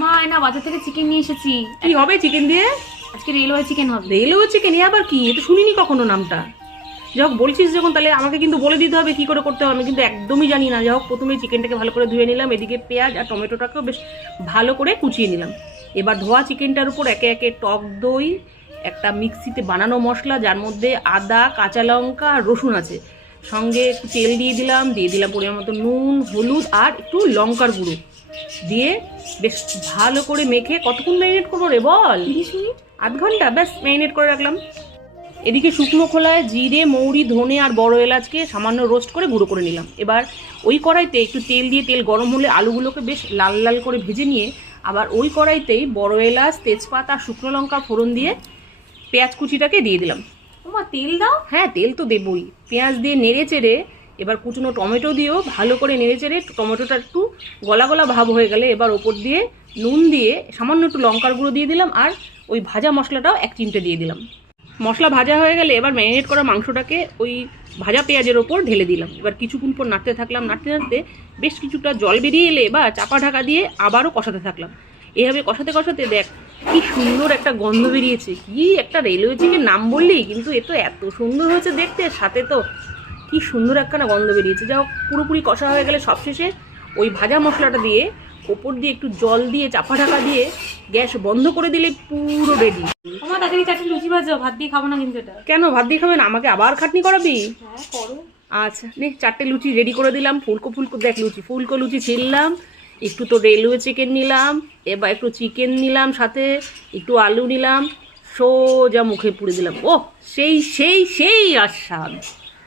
মা না বাজার থেকে চিকেন নিয়ে এসেছি। কি হবে চিকেন দিয়ে? আজকে রেলওয়ে চিকেন হবে। Railway chicken? এ আবার কি? এটা শুনিনি কখনো নামটা। যাই হোক, বলছিস যখন তাহলে আমাকে কিন্তু বলে দিতে হবে কি করে করতে হবে। আমি কিন্তু একদমই জানি না। যাই হোক, প্রথমে চিকেনটাকে ভালো করে ধুয়ে নিলাম, এদিকে পেঁয়াজ আর টমেটোটাকেও বেশ ভালো করে কুচিয়ে নিলাম। এবার ধোয়া চিকেনটার উপর একে একে টক দই, একটা মিক্সিতে বানানো মশলা যার মধ্যে আদা, কাঁচা লঙ্কা আর রসুন আছে, সঙ্গে একটু তেল দিয়ে দিলাম পরিমাণ মতো নুন, হলুদ আর একটু লঙ্কার গুঁড়ো দিয়ে বেশ ভালো করে মেখে কতক্ষণ ম্যারিনেট করবো রে বল? 30 মিনিট, আধ ঘন্টা ব্যাস ম্যারিনেট করে রাখলাম। এদিকে শুকনো খোলায় জিরে, মৌরি, ধনে আর বড় এলাচকে সামান্য রোস্ট করে গুঁড়ো করে নিলাম। এবার ওই কড়াইতে একটু তেল দিয়ে, তেল গরম হলে আলুগুলোকে বেশ লাল লাল করে ভেজে নিয়ে আবার ওই কড়াইতেই বড় এলাচ, তেজপাতা আর শুকনো লঙ্কা ফোড়ন দিয়ে পেঁয়াজ কুচিটাকে দিয়ে দিলাম। তোমার তেল দাও? হ্যাঁ, তেল তো দেবই। পেঁয়াজ দিয়ে নেড়ে চেড়ে এবার কুচনো টমেটো দিয়েও ভালো করে নেড়ে চেড়ে টমেটোটা একটু গলা গলা ভাব হয়ে গেলে এবার ওপর দিয়ে নুন দিয়ে সামান্য একটু লঙ্কার গুঁড়ো দিয়ে দিলাম আর ওই ভাজা মশলাটাও 1 চিমটে দিয়ে দিলাম। মশলা ভাজা হয়ে গেলে এবার ম্যারিনেট করা মাংসটাকে ওই ভাজা পেঁয়াজের ওপর ঢেলে দিলাম। এবার কিছুক্ষণ পর নাড়তে থাকলাম, নাড়তে নাড়তে বেশ কিছুটা জল বেরিয়ে এলে এবার চাপা ঢাকা দিয়ে আবারও কষাতে থাকলাম। এইভাবে কষাতে কষাতে দেখ কি সুন্দর একটা গন্ধ বেরিয়েছে। কি একটা রেলওয়ে চিকেন নাম বললি, কিন্তু এ তো এত সুন্দর হয়েছে দেখতে, সাথে তো কি সুন্দর একখানা গন্ধ বেরিয়েছে। যাও, পুরোপুরি কষা হয়ে গেলে সবশেষে ওই ভাজা মশলাটা দিয়ে ওপর দিয়ে একটু জল দিয়ে চাপা ঢাকা দিয়ে গ্যাস বন্ধ করে দিলে পুরো রেডি। তোমার তাড়াতাড়ি 4টে লুচি ভাজো, ভাত দিয়ে খাবো না কিন্তু এটা। কেন ভাত দিয়ে খাবেন? আমাকে আবার খাটনি করাবি? হ্যাঁ করো। আচ্ছা নে, 4টে লুচি রেডি করে দিলাম। ফুলকো দেখ ফুলকো লুচি ছিললাম, একটু তো রেলওয়ে চিকেন নিলাম, এবার একটু চিকেন নিলাম, সাথে একটু আলু নিলাম, সোজা মুখে পুড়ে দিলাম। ও সেই সেই সেই আস্বাদ।